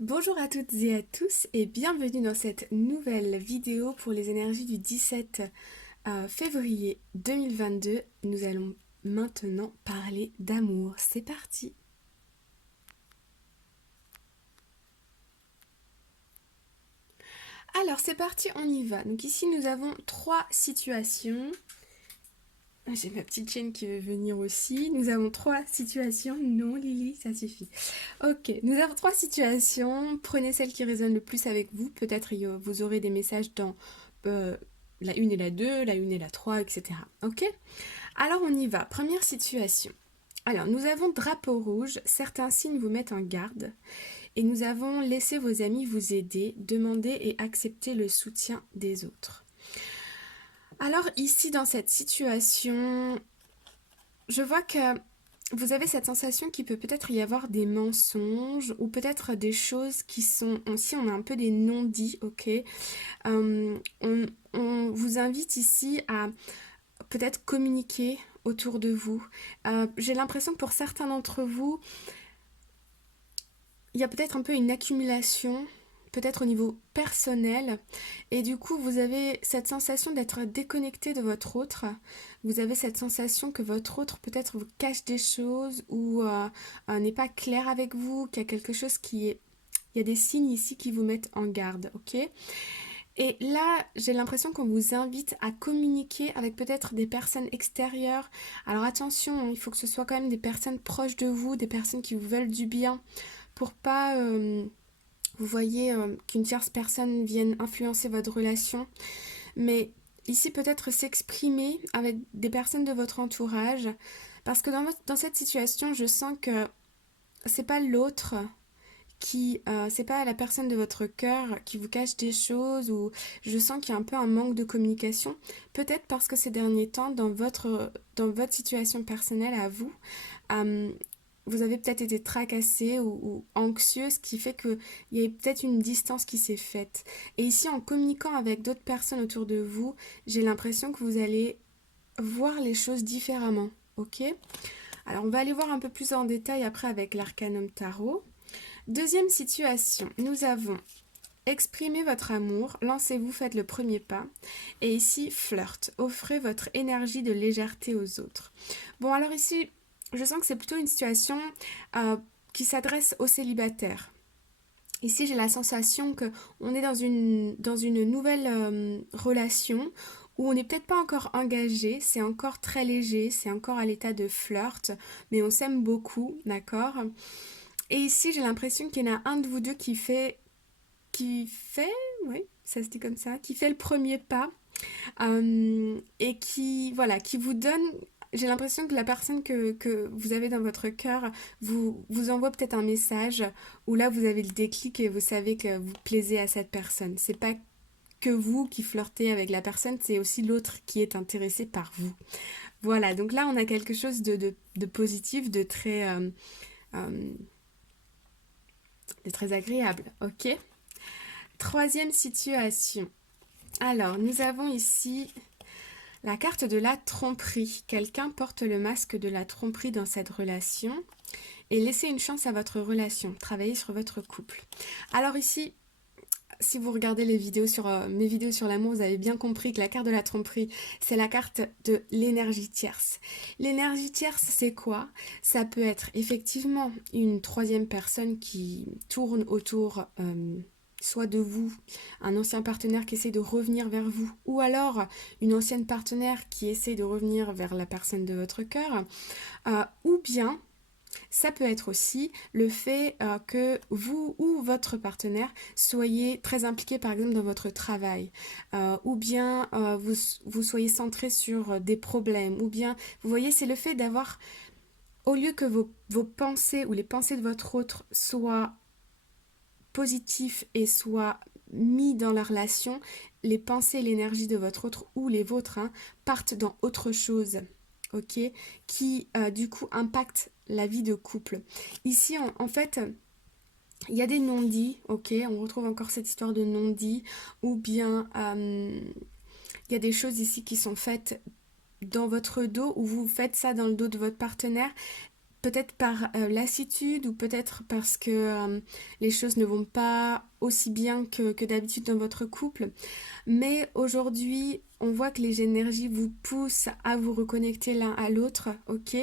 Bonjour à toutes et à tous et bienvenue dans cette nouvelle vidéo pour les énergies du 17 février 2022. Nous allons maintenant parler d'amour. C'est parti! Alors c'est parti, on y va. Donc ici nous avons trois situations. J'ai ma petite chaîne qui veut venir aussi. Nous avons trois situations. Non Lily, ça suffit. Ok, nous avons trois situations. Prenez celle qui résonne le plus avec vous. Peut-être vous aurez des messages dans euh, la 1 et la 2, la 1 et la 3, etc. Ok? Alors on y va. Première situation. Alors nous avons drapeau rouge. Certains signes vous mettent en garde. Et nous avons laissé vos amis vous aider, demander et accepter le soutien des autres. Alors ici dans cette situation, je vois que vous avez cette sensation qu'il peut peut-être y avoir des mensonges ou peut-être des choses qui sont aussi, on a un peu des non-dits, ok. On vous invite ici à peut-être communiquer autour de vous. J'ai l'impression que pour certains d'entre vous, il y a peut-être un peu une accumulation, peut-être au niveau personnel, et du coup vous avez cette sensation d'être déconnecté de votre autre, vous avez cette sensation que votre autre peut-être vous cache des choses ou n'est pas clair avec vous, qu'il y a quelque chose qui est... Il y a des signes ici qui vous mettent en garde, ok? Et là, j'ai l'impression qu'on vous invite à communiquer avec peut-être des personnes extérieures. Alors attention, il faut que ce soit quand même des personnes proches de vous, des personnes qui vous veulent du bien, pour pas, vous voyez, qu'une tierce personne vienne influencer votre relation. Mais ici, peut-être s'exprimer avec des personnes de votre entourage. Parce que dans cette situation, je sens que c'est pas l'autre c'est pas la personne de votre cœur qui vous cache des choses, ou je sens qu'il y a un peu un manque de communication. Peut-être parce que ces derniers temps, dans votre situation personnelle à vous, euh, vous avez peut-être été tracassé ou anxieux, ce qui fait qu'il y a peut-être une distance qui s'est faite. Et ici, en communiquant avec d'autres personnes autour de vous, j'ai l'impression que vous allez voir les choses différemment. Ok? Alors, on va aller voir un peu plus en détail après avec l'Arcanum Tarot. Deuxième situation, nous avons exprimez votre amour, lancez-vous, faites le premier pas. Et ici, flirt, offrez votre énergie de légèreté aux autres. Bon, alors ici, je sens que c'est plutôt une situation qui s'adresse aux célibataires. Ici, j'ai la sensation que on est dans une nouvelle relation où on n'est peut-être pas encore engagé, c'est encore très léger, c'est encore à l'état de flirt, mais on s'aime beaucoup, d'accord? Et ici, j'ai l'impression qu'il y en a un de vous deux qui fait, oui, ça se dit comme ça, qui fait le premier pas et voilà, qui vous donne. J'ai l'impression que la personne que vous avez dans votre cœur vous envoie peut-être un message où là vous avez le déclic et vous savez que vous plaisez à cette personne. C'est pas que vous qui flirtez avec la personne, c'est aussi l'autre qui est intéressé par vous. Voilà, donc là on a quelque chose de positif, euh, de très agréable, ok? Troisième situation. Alors, nous avons ici la carte de la tromperie. Quelqu'un porte le masque de la tromperie dans cette relation. Et laissez une chance à votre relation. Travaillez sur votre couple. Alors ici, si vous regardez mes vidéos sur l'amour, vous avez bien compris que la carte de la tromperie, c'est la carte de l'énergie tierce. L'énergie tierce, c'est quoi? Ça peut être effectivement une troisième personne qui tourne autour soit de vous, un ancien partenaire qui essaie de revenir vers vous, ou alors une ancienne partenaire qui essaie de revenir vers la personne de votre cœur, ou bien ça peut être aussi le fait que vous ou votre partenaire soyez très impliqué par exemple dans votre travail, ou bien vous soyez centré sur des problèmes, ou bien, vous voyez, c'est le fait d'avoir, au lieu que vos pensées ou les pensées de votre autre soient positifs et soient mis dans la relation, les pensées et l'énergie de votre autre ou les vôtres partent dans autre chose, ok, qui du coup impacte la vie de couple. Ici, en fait, il y a des non-dits, ok, on retrouve encore cette histoire de non-dits, ou bien il y a des choses ici qui sont faites dans votre dos, ou vous faites ça dans le dos de votre partenaire, peut-être par lassitude ou peut-être parce que les choses ne vont pas aussi bien que d'habitude dans votre couple. Mais aujourd'hui, on voit que les énergies vous poussent à vous reconnecter l'un à l'autre, ok?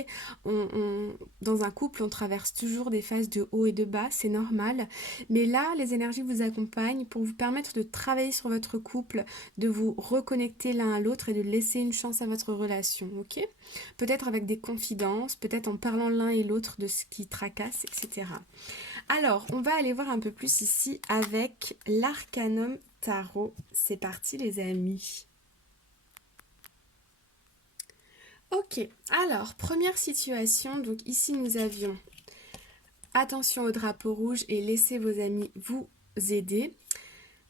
Dans un couple, on traverse toujours des phases de haut et de bas, c'est normal. Mais là, les énergies vous accompagnent pour vous permettre de travailler sur votre couple, de vous reconnecter l'un à l'autre et de laisser une chance à votre relation, ok? Peut-être avec des confidences, peut-être en parlant l'un et l'autre de ce qui tracasse, etc. Alors, on va aller voir un peu plus ici avec l'Arcanum Tarot. C'est parti les amis. Ok, alors, première situation. Donc ici, nous avions attention au drapeau rouge et laissez vos amis vous aider.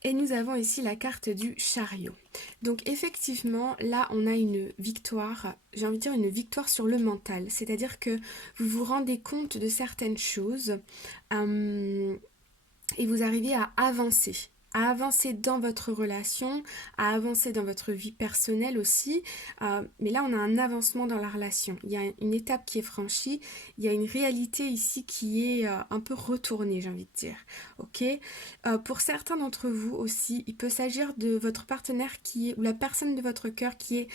Et nous avons ici la carte du chariot. Donc effectivement, là on a une victoire, j'ai envie de dire une victoire sur le mental. C'est-à-dire que vous vous rendez compte de certaines choses et vous arrivez à avancer dans votre relation, à avancer dans votre vie personnelle aussi. Mais là, on a un avancement dans la relation. Il y a une étape qui est franchie, il y a une réalité ici qui est un peu retournée, j'ai envie de dire. Ok. Pour certains d'entre vous aussi, il peut s'agir de votre partenaire qui est, ou la personne de votre cœur qui est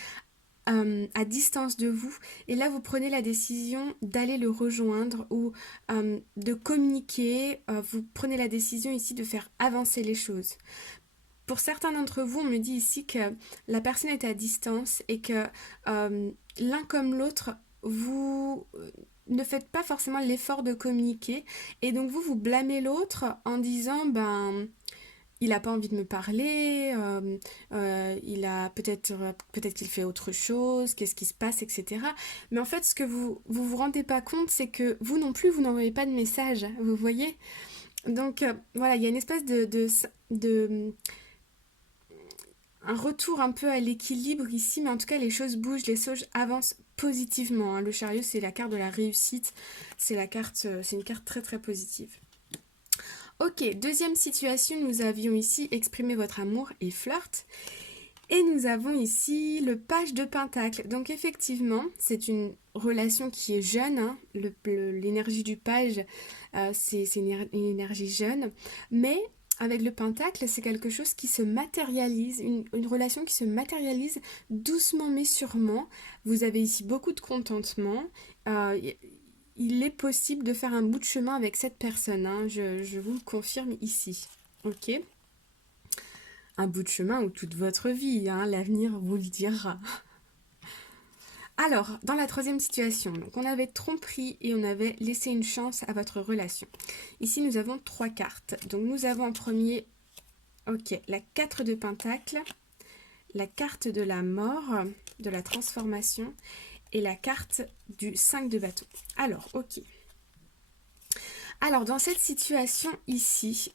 à distance de vous et là vous prenez la décision d'aller le rejoindre ou de communiquer, vous prenez la décision ici de faire avancer les choses. Pour certains d'entre vous, on me dit ici que la personne est à distance et que l'un comme l'autre, vous ne faites pas forcément l'effort de communiquer et donc vous blâmez l'autre en disant il n'a pas envie de me parler, il a peut-être qu'il fait autre chose, qu'est-ce qui se passe, etc. Mais en fait, ce que vous rendez pas compte, c'est que vous non plus, vous n'envoyez pas de message, vous voyez? Donc voilà, il y a une espèce de un retour un peu à l'équilibre ici, mais en tout cas, les choses bougent, les choses avancent positivement, hein. Le chariot, c'est la carte de la réussite, c'est une carte très très positive. Ok, deuxième situation, nous avions ici exprimé votre amour et flirt. Et nous avons ici le page de Pentacle. Donc effectivement, c'est une relation qui est jeune, hein. L'énergie du page, c'est une énergie jeune. Mais avec le Pentacle, c'est quelque chose qui se matérialise, une relation qui se matérialise doucement mais sûrement. Vous avez ici beaucoup de contentement. Il est possible de faire un bout de chemin avec cette personne, hein. Je vous le confirme ici. Ok ? Un bout de chemin ou toute votre vie, hein, l'avenir vous le dira. Alors, dans la troisième situation, donc on avait tromperie et on avait laissé une chance à votre relation. Ici, nous avons 3 cartes. Donc, nous avons en premier, ok, la 4 de Pentacle, la carte de la mort, de la transformation, et la carte du 5 de bâton. Alors, ok. Alors, dans cette situation ici,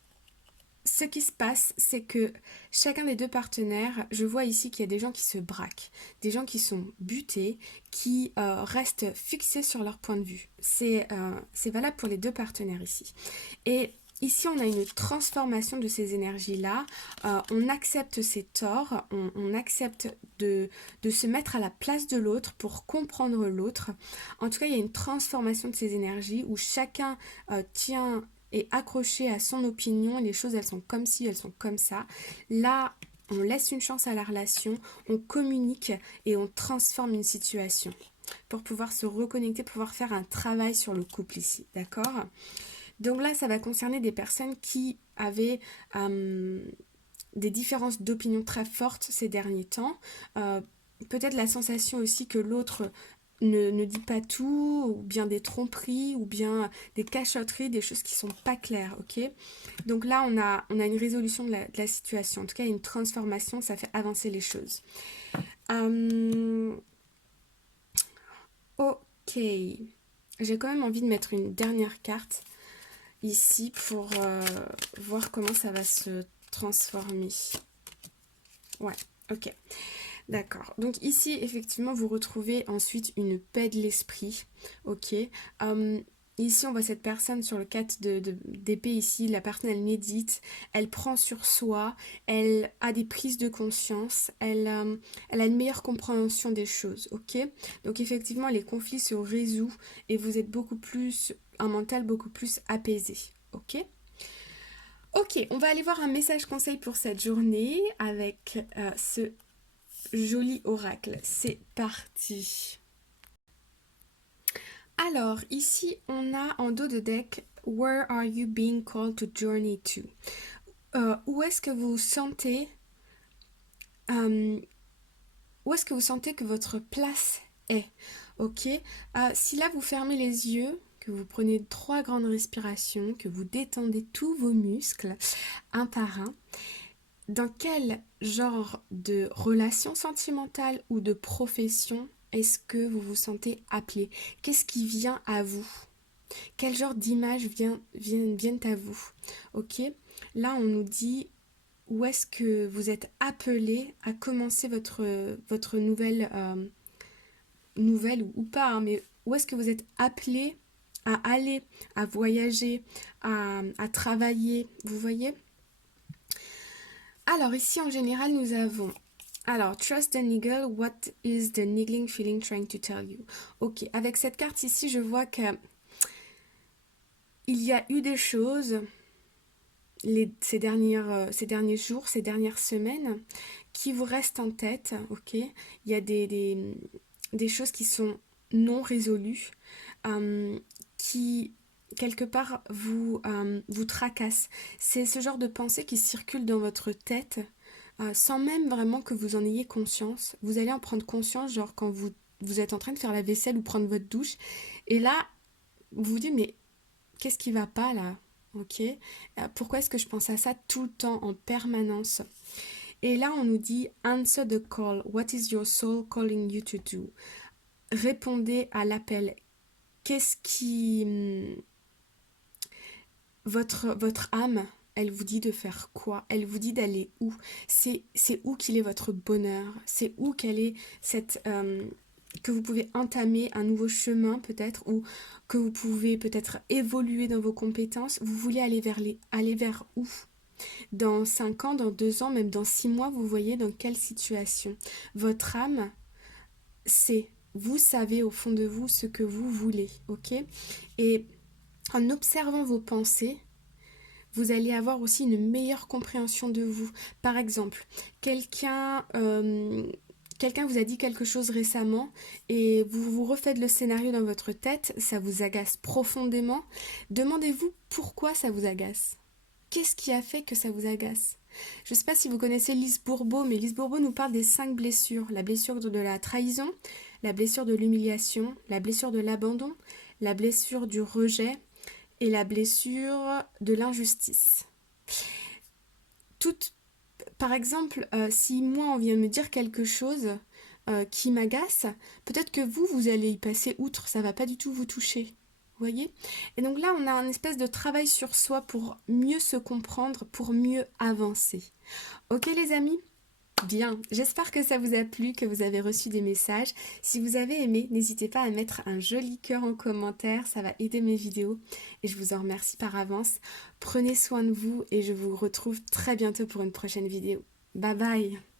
ce qui se passe, c'est que chacun des deux partenaires, je vois ici qu'il y a des gens qui se braquent, des gens qui sont butés, qui restent fixés sur leur point de vue. C'est valable pour les deux partenaires ici. Et ici, on a une transformation de ces énergies-là. On accepte ses torts, on accepte de se mettre à la place de l'autre pour comprendre l'autre. En tout cas, il y a une transformation de ces énergies où chacun tient et accroché à son opinion, les choses elles sont comme ci, elles sont comme ça. Là, on laisse une chance à la relation, on communique et on transforme une situation pour pouvoir se reconnecter, pouvoir faire un travail sur le couple ici, d'accord? Donc là, ça va concerner des personnes qui avaient des différences d'opinion très fortes ces derniers temps. Peut-être la sensation aussi que l'autre ne dit pas tout, ou bien des tromperies, ou bien des cachotteries, des choses qui sont pas claires, ok? Donc là, on a une résolution de la situation. En tout cas, une transformation, ça fait avancer les choses. Ok. J'ai quand même envie de mettre une dernière carte ici pour voir comment ça va se transformer. Ouais, ok. D'accord. Donc ici, effectivement, vous retrouvez ensuite une paix de l'esprit. Ok. Ici, on voit cette personne sur le 4 d'épée ici. La personne, elle médite, elle prend sur soi, elle a des prises de conscience, elle a une meilleure compréhension des choses, ok? Donc effectivement, les conflits se résolvent et vous êtes beaucoup plus, un mental beaucoup plus apaisé, ok? Ok, on va aller voir un message conseil pour cette journée avec ce joli oracle. C'est parti. Alors, ici, on a en dos de deck Where are you being called to journey to? Où est-ce que vous sentez euh, où est-ce que vous sentez que votre place est? Ok. Si là vous fermez les yeux, que vous prenez 3 grandes respirations, que vous détendez tous vos muscles un par un, dans quel genre de relation sentimentale ou de profession est-ce que vous vous sentez appelé? Qu'est-ce qui vient à vous? Quel genre d'images viennent à vous? Ok. Là, on nous dit où est-ce que vous êtes appelé à commencer votre nouvelle ou pas, hein, mais où est-ce que vous êtes appelé à aller, à voyager, à travailler, vous voyez? Alors ici en général nous avons alors trust the niggle, what is the niggling feeling trying to tell you? Ok, avec cette carte ici je vois que il y a eu des choses ces derniers jours, ces dernières semaines qui vous restent en tête, ok? Il y a des choses qui sont non résolues, qui quelque part vous tracassent. C'est ce genre de pensée qui circule dans votre tête sans même vraiment que vous en ayez conscience. Vous allez en prendre conscience, genre quand vous êtes en train de faire la vaisselle ou prendre votre douche, et là, vous vous dites, mais qu'est-ce qui va pas là? Ok? Pourquoi est-ce que je pense à ça tout le temps, en permanence? Et là, on nous dit answer the call. What is your soul calling you to do? Répondez à l'appel. Qu'est-ce qui votre âme, elle vous dit de faire quoi? Elle vous dit d'aller où? C'est où qu'il est votre bonheur? C'est où qu'elle est cette que vous pouvez entamer un nouveau chemin peut-être, ou que vous pouvez peut-être évoluer dans vos compétences. Vous voulez aller vers où? Dans 5 ans, dans 2 ans, même dans 6 mois, vous voyez dans quelle situation? Votre âme, vous savez au fond de vous ce que vous voulez, ok? Et en observant vos pensées, vous allez avoir aussi une meilleure compréhension de vous. Par exemple, quelqu'un vous a dit quelque chose récemment et vous vous refaites le scénario dans votre tête, ça vous agace profondément. Demandez-vous pourquoi ça vous agace. Qu'est-ce qui a fait que ça vous agace? Je ne sais pas si vous connaissez Lise Bourbeau, mais Lise Bourbeau nous parle des 5 blessures. La blessure de la trahison, la blessure de l'humiliation, la blessure de l'abandon, la blessure du rejet et la blessure de l'injustice. Par exemple, si moi on vient me dire quelque chose qui m'agace, peut-être que vous allez y passer outre, ça va pas du tout vous toucher. Vous voyez? Et donc là, on a un espèce de travail sur soi pour mieux se comprendre, pour mieux avancer. Ok les amis? Bien, j'espère que ça vous a plu, que vous avez reçu des messages. Si vous avez aimé, n'hésitez pas à mettre un joli cœur en commentaire, ça va aider mes vidéos et je vous en remercie par avance. Prenez soin de vous et je vous retrouve très bientôt pour une prochaine vidéo. Bye bye!